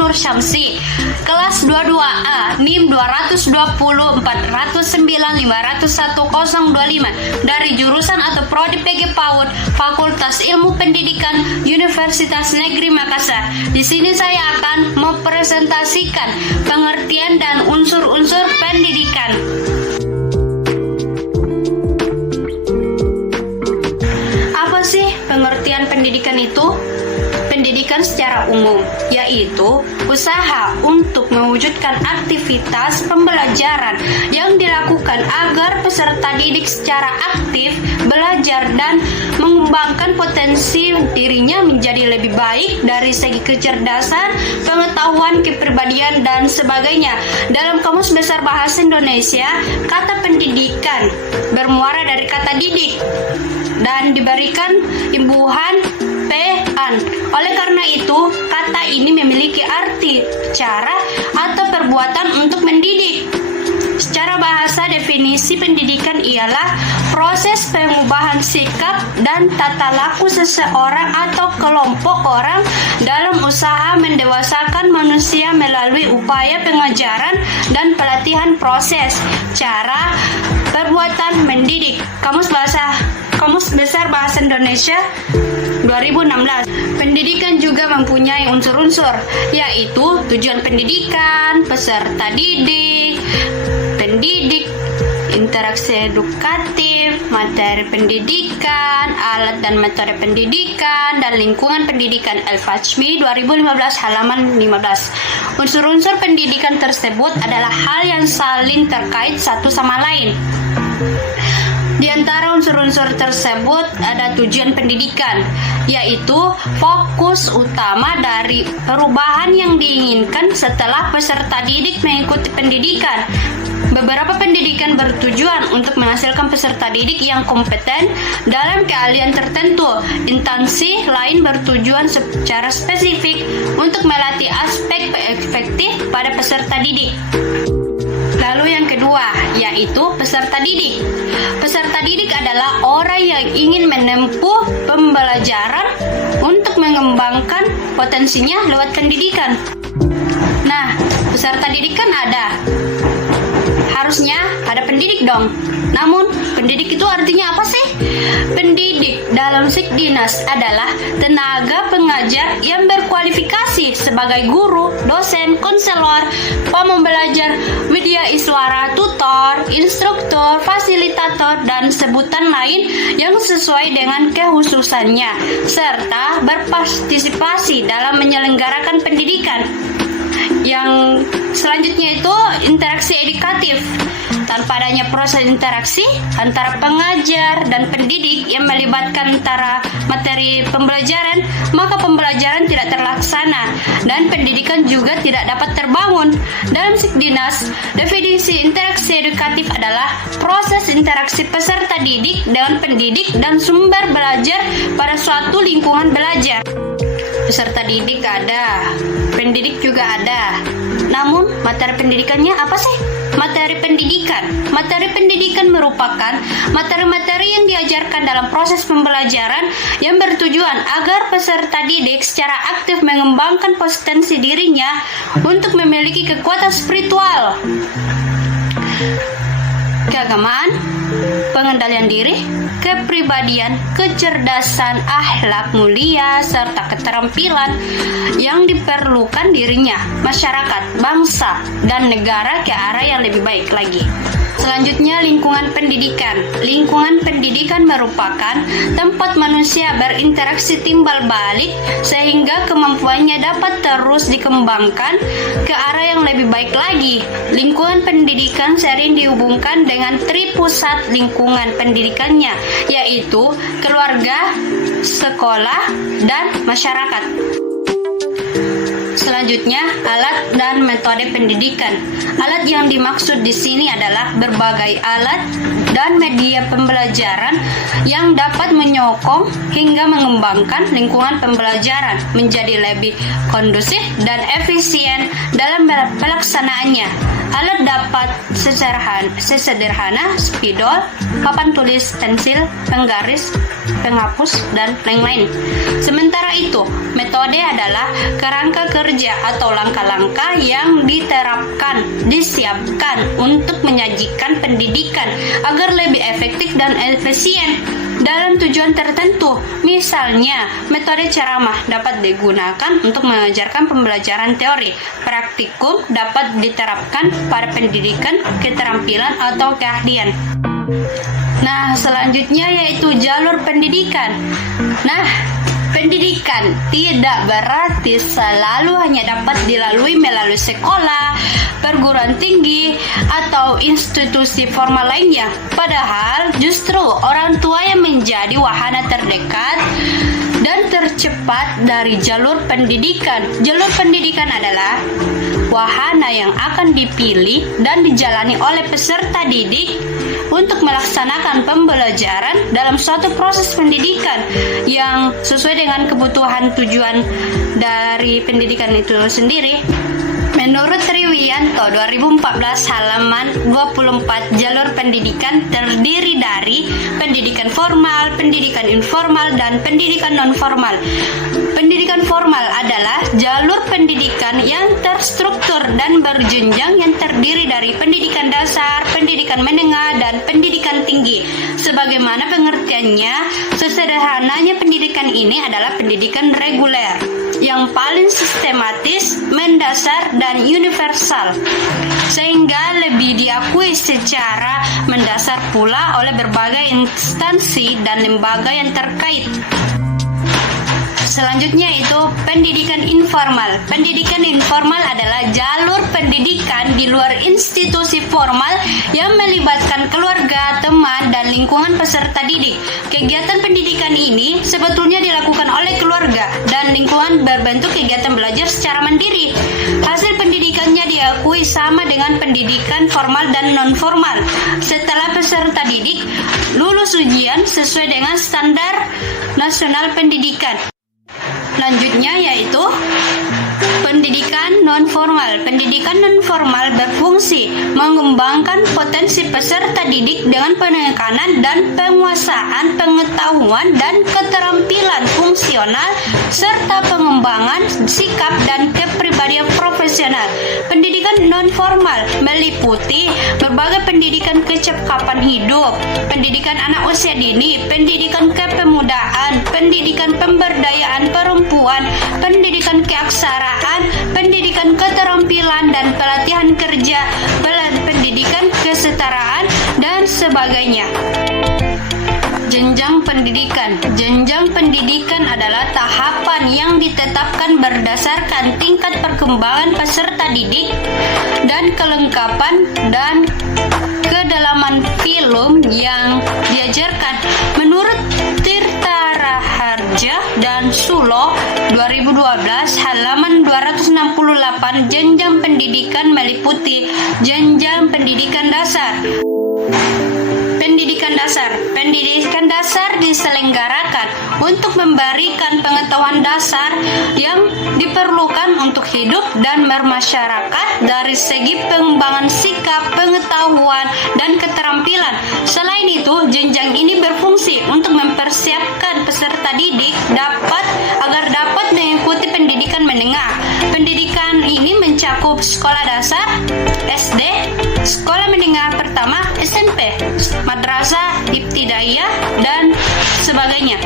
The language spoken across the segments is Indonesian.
Nur Syamsi, kelas 22A, NIM 22040950125 dari jurusan atau prodi PG PAUD, Fakultas Ilmu Pendidikan Universitas Negeri Makassar. Di sini saya akan mempresentasikan pengertian dan unsur-unsur pendidikan. Apa sih pengertian pendidikan itu? Pendidikan secara umum, yaitu usaha untuk mewujudkan aktivitas pembelajaran yang dilakukan agar peserta didik secara aktif belajar dan mengembangkan potensi dirinya menjadi lebih baik dari segi kecerdasan, pengetahuan, kepribadian, dan sebagainya. Dalam Kamus Besar Bahasa Indonesia, kata pendidikan bermuara dari kata didik dan diberikan imbuhan P-an. Oleh karena itu, kata ini memiliki arti, cara, atau perbuatan untuk mendidik. Secara bahasa, definisi pendidikan ialah proses pengubahan sikap dan tata laku seseorang atau kelompok orang dalam usaha mendewasakan manusia melalui upaya pengajaran dan pelatihan proses, cara, perbuatan mendidik. Kamus Besar Bahasa Indonesia 2016. Pendidikan juga mempunyai unsur-unsur, yaitu tujuan pendidikan, peserta didik, pendidik, interaksi edukatif, materi pendidikan, alat dan metode pendidikan, dan lingkungan pendidikan. Al-Fajmi 2015 halaman 15. Unsur-unsur pendidikan tersebut adalah hal yang saling terkait satu sama lain. Di antara unsur-unsur tersebut ada tujuan pendidikan, yaitu fokus utama dari perubahan yang diinginkan setelah peserta didik mengikuti pendidikan. Beberapa pendidikan bertujuan untuk menghasilkan peserta didik yang kompeten dalam keahlian tertentu. Instansi lain bertujuan secara spesifik untuk melatih aspek efektif pada peserta didik. Lalu yang kedua, yaitu peserta didik. Peserta didik adalah orang yang ingin menempuh pembelajaran untuk mengembangkan potensinya lewat pendidikan. Nah, peserta didik kan harusnya ada pendidik dong. Namun, pendidik itu artinya apa sih? Pendidik dalam Sikdinas adalah tenaga pengajar yang berkualifikasi sebagai guru, dosen, konselor, pembelajar, widya iswara, tutor, instruktur, fasilitator, dan sebutan lain yang sesuai dengan kekhususannya, serta berpartisipasi dalam menyelenggarakan pendidikan. Yang selanjutnya itu interaksi edukatif. Tanpa adanya proses interaksi antara pengajar dan pendidik yang melibatkan antara materi pembelajaran, maka pembelajaran tidak terlaksana dan pendidikan juga tidak dapat terbangun. Dalam Sikdinas, definisi interaksi edukatif adalah proses interaksi peserta didik dengan pendidik dan sumber belajar pada suatu lingkungan belajar. Peserta didik ada, pendidik juga ada. Namun, materi pendidikannya apa sih? Materi pendidikan merupakan materi-materi yang diajarkan dalam proses pembelajaran yang bertujuan agar peserta didik secara aktif mengembangkan potensi dirinya untuk memiliki kekuatan spiritual, keagamaan, pengendalian diri, kepribadian, kecerdasan, akhlak mulia, serta keterampilan yang diperlukan dirinya, masyarakat, bangsa, dan negara ke arah yang lebih baik lagi. Selanjutnya, lingkungan pendidikan. Lingkungan pendidikan merupakan tempat manusia berinteraksi timbal balik sehingga kemampuannya dapat terus dikembangkan ke arah yang lebih baik lagi. Lingkungan pendidikan sering dihubungkan dengan tripusat lingkungan pendidikannya, yaitu keluarga, sekolah, dan masyarakat. Selanjutnya, alat dan metode pendidikan. Alat yang dimaksud di sini adalah berbagai alat dan media pembelajaran yang dapat menyokong hingga mengembangkan lingkungan pembelajaran menjadi lebih kondusif dan efisien dalam pelaksanaannya. Alat dapat sesederhana spidol, papan tulis, pensil, penggaris, penghapus, dan lain-lain. Sementara itu, metode adalah kerangka kerja atau langkah-langkah yang disiapkan untuk menyajikan pendidikan agar lebih efektif dan efisien dalam tujuan tertentu. Misalnya, metode ceramah dapat digunakan untuk mengajarkan pembelajaran teori. Praktikum dapat diterapkan pada pendidikan, keterampilan, atau keahlian. Nah, selanjutnya yaitu jalur pendidikan. Nah, pendidikan tidak berarti selalu hanya dapat dilalui melalui sekolah, perguruan tinggi, atau institusi formal lainnya. Padahal justru orang tua yang menjadi wahana terdekat dan tercepat dari jalur pendidikan. Jalur pendidikan adalah wahana yang akan dipilih dan dijalani oleh peserta didik untuk melaksanakan pembelajaran dalam suatu proses pendidikan yang sesuai dengan kebutuhan tujuan dari pendidikan itu sendiri. Menurut Triwiyanto 2014 halaman 24, jalur pendidikan terdiri dari pendidikan formal, pendidikan informal, dan pendidikan non-formal. Pendidikan formal adalah jalur pendidikan yang terstruktur dan berjenjang yang terdiri dari pendidikan dasar, pendidikan menengah, dan pendidikan tinggi. Sebagaimana pengertiannya, sesederhananya pendidikan ini adalah pendidikan reguler yang paling sistematis, mendasar, dan universal, sehingga lebih diakui secara mendasar pula oleh berbagai instansi dan lembaga yang terkait. Selanjutnya itu pendidikan informal. Pendidikan informal adalah jalur pendidikan di luar institusi formal yang melibatkan keluarga, teman, dan lingkungan peserta didik. Kegiatan pendidikan ini sebetulnya dilakukan oleh keluarga dan lingkungan berbentuk kegiatan belajar secara mandiri. Hasil pendidikannya diakui sama dengan pendidikan formal dan non-formal setelah peserta didik lulus ujian sesuai dengan standar nasional pendidikan. Selanjutnya yaitu pendidikan non-formal. Pendidikan non-formal berfungsi mengembangkan potensi peserta didik dengan penekanan dan penguasaan pengetahuan dan keterampilan fungsional serta pengembangan sikap dan kepribadian profesional. Pendidikan non-formal meliputi berbagai pendidikan kecakapan hidup, pendidikan anak usia dini, pendidikan kepemudaan, pendidikan pemberdayaan perempuan, pendidikan keaksaraan, pendidikan keterampilan dan pelatihan kerja, pendidikan kesetaraan, dan sebagainya. Jenjang pendidikan. Jenjang pendidikan adalah tahapan yang ditetapkan berdasarkan tingkat perkembangan peserta didik dan kelengkapan dan kedalaman film yang diajarkan. Menurut Tirta Raharja dan Sulo 2012 halaman 268, jenjang pendidikan meliputi jenjang pendidikan dasar. Pendidikan dasar diselenggarakan untuk memberikan pengetahuan dasar yang diperlukan untuk hidup dan bermasyarakat dari segi pengembangan sikap, pengetahuan, dan keterampilan. Selain itu, jenjang ini berfungsi untuk mempersiapkan peserta didik agar dapat mengikuti pendidikan menengah. Pendidikan ini mencakup sekolah dasar, SD, sekolah menengah pertama, SMP, madrasah, ibtidaiyah, dan sebagainya.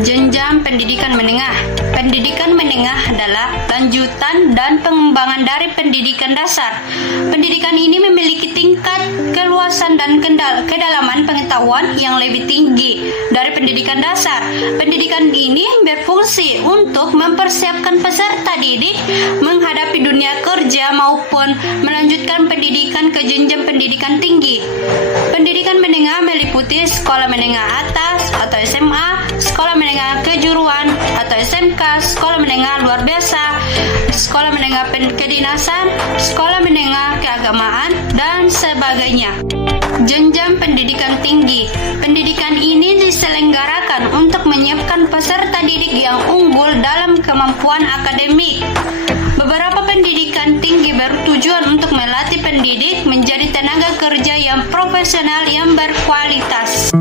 Jenjang pendidikan menengah. Pendidikan menengah adalah lanjutan dan pengembangan dari pendidikan dasar. Pendidikan ini memiliki tingkat keluasan dan kedalaman pengetahuan yang lebih tinggi dari pendidikan dasar. Pendidikan ini berfungsi untuk mempersiapkan peserta didik menghadapi dunia kerja maupun melanjutkan pendidikan ke jenjang pendidikan tinggi. Pendidikan menengah meliputi sekolah menengah atas atau SMA, sekolah menengah kejuruan atau SMK, sekolah menengah luar biasa, sekolah menengah kedinasan, sekolah menengah keagamaan, dan sebagainya. Jenjang pendidikan tinggi. Pendidikan ini diselenggarakan untuk menyiapkan peserta didik yang unggul dalam kemampuan akademik. Beberapa pendidikan tinggi bertujuan untuk melatih pendidik kerja yang profesional yang berkualitas.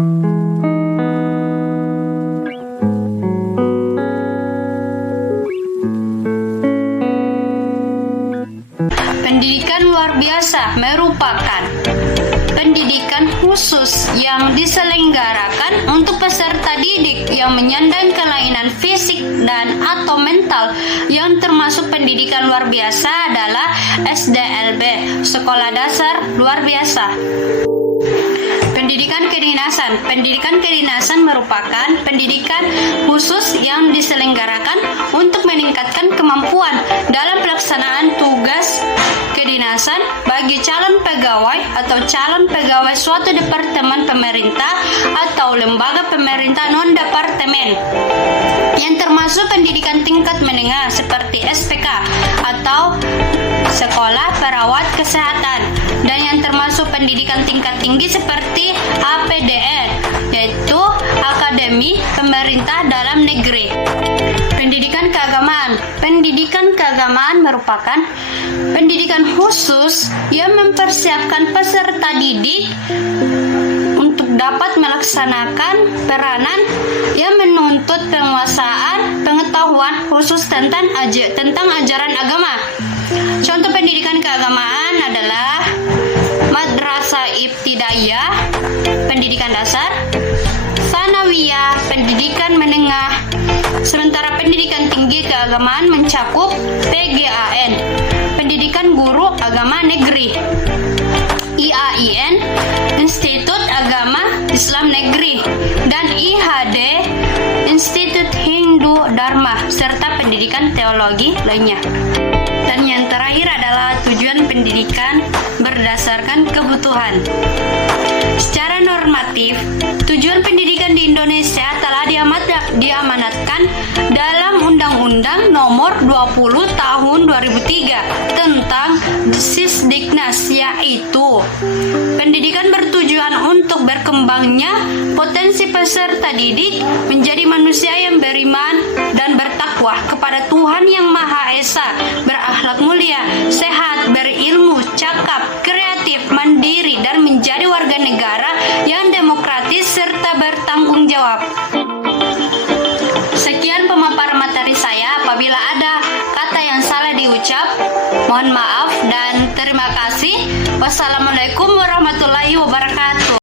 Pendidikan luar biasa merupakan pendidikan khusus yang diselenggarakan untuk peserta didik yang menyandang kelainan fisik dan atau mental, yang termasuk pendidikan luar biasa adalah SDLB, Sekolah Dasar Luar Biasa. Pendidikan kedinasan merupakan pendidikan khusus yang diselenggarakan untuk meningkatkan kemampuan dalam pelaksanaan tugas kedinasan bagi calon pegawai atau calon pegawai suatu departemen pemerintah atau lembaga pemerintah non-departemen, yang termasuk pendidikan tingkat menengah seperti SPK atau Sekolah Perawat Kesehatan, dan yang termasuk pendidikan tingkat tinggi seperti APDN, yaitu Akademi Pemerintah Dalam Negeri. Pendidikan keagamaan merupakan pendidikan khusus yang mempersiapkan peserta didik untuk dapat melaksanakan peranan yang menuntut penguasaan pengetahuan khusus tentang ajaran agama. Contoh pendidikan keagamaan adalah Madrasah Ibtidaiyah, pendidikan dasar; Sanawiyah, pendidikan menengah; sementara pendidikan tinggi keagamaan mencakup PGAN, pendidikan guru agama negeri; IAIN, Institut Agama Islam Negeri; dan IHD, Institut Hindu Dharma, serta pendidikan teologi lainnya. Dan yang terakhir adalah tujuan pendidikan berdasarkan kebutuhan. Secara normatif, tujuan pendidikan di Indonesia telah diamanatkan dalam Undang-Undang Nomor 20 Tahun 2003 tentang Sisdiknas, yaitu pendidikan bertujuan untuk berkembangnya potensi peserta didik menjadi manusia yang beriman dan bertakwa kepada Tuhan Yang Maha Esa, berakhlak mulia, sehat, berilmu, cakap, kreatif, mandiri, dan menjadi warga negara yang demokratis serta bertanggung jawab. Sekian pemaparan materi saya. Apabila ada kata yang salah diucap, mohon maaf dan terima kasih. Wassalamualaikum warahmatullahi wabarakatuh.